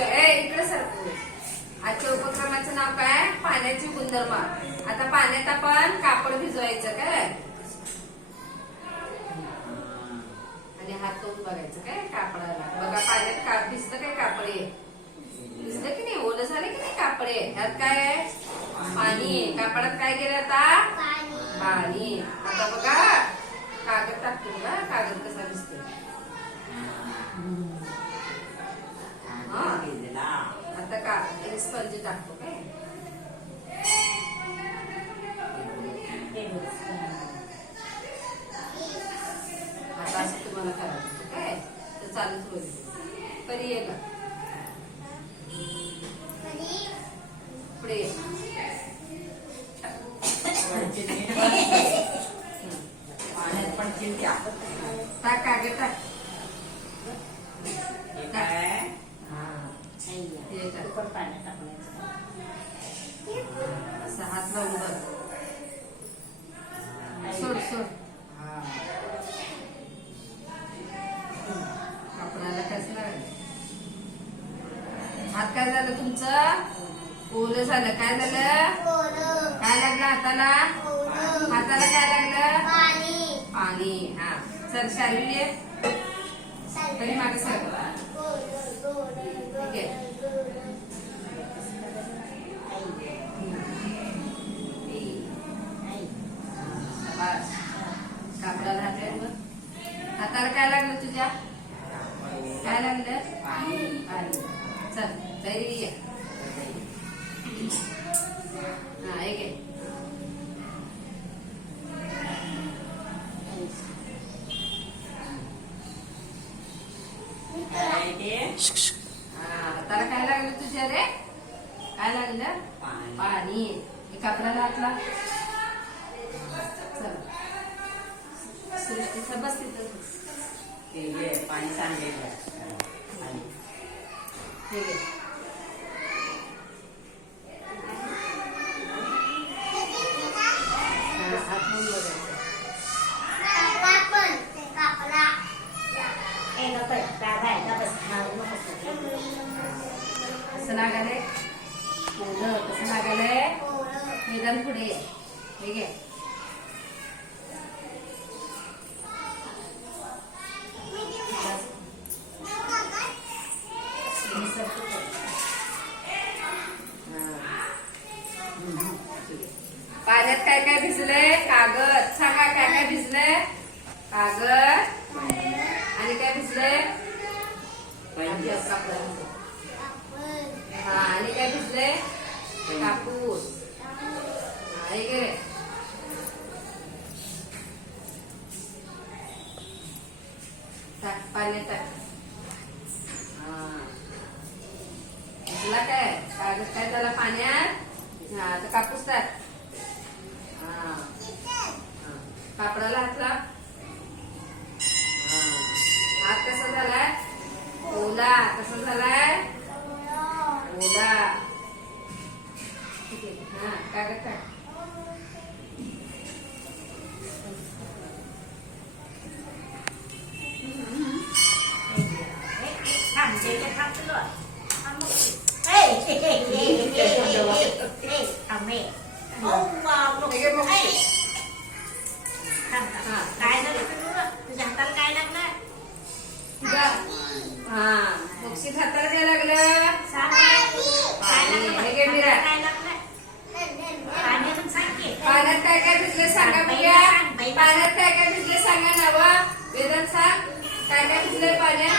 इकडे सरकू. आजच्या उपक्रमाचं नाव काय? पाण्याची गुणधर्म. आता पाण्यात आपण कापड भिजवायचं काय आणि हात धुवून बघायचं काय कापडाला. बघा पाण्यात भिजलं काय कापडे भिजलं की नाही, ओलं झालं की नाही कापडे. ह्यात काय आहे? पाणी. कापडात काय केलं आता? पाणी. आता बघा कागद टाकतो बघा, कागद कसा भिजतो. आता का स्पंज टाकतो काय. आता असं तुम्हाला करायचं काय, तर चालूच होईल. कधी ये का पुढे ये. टाक कागद टाक. असं हात लावून बघ. सोड सोड. कापडाला कसं लागलं? हात काय झालं तुमचं? ओलं झालं. काय झालं? काय लागलं हाताला? हाताला काय लागलं? पाणी. हा चल शार्वी ये. तरी मागे सर. ठीक आहे. कापडाला हाताला काय लागलं तुझ्या? काय लागलं? पाणी. चल तरी ये. हा एक आहे. हाताला काय लागलं तुझ्या रे? काय लागलं? पाणी. कापडाला हातला. चल सृष्टीचं बस तिथं. पाणी सांगेल. ठीक आहे. कसं लागायलंय? ओलं. कसं लागायलंय? मैदान पुढे. ठीक आहे. पाण्यात काय काय भिजलंय? कागद. सांगा काय काय भिजलंय? कागद. आणि काय भिजलंय? हा आणि काय भिजलंय? कापूस. हा हे घे. टाक पाण्यात टाक. हा भिजला काय? कागद काय झाला पाण्यात? हा आता कापूस टाक. हा कापडाला हात लाव. हात कसा झालाय? ओला. कसा झालाय? ओला. ठीक आहे. हा कागद टाक. काय झालं तुझ्या हाताला? काय लागलं? हा मोक्षीत हाताला काय लागलं? काय पाण्यात काय काय भिजले सांगा बघूया. पाण्यात काय काय भिजले सांगा नावं. वेदांत सांग काय काय भिजले पाण्यात?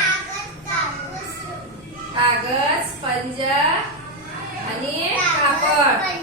कागद, स्पंज आणि कापड.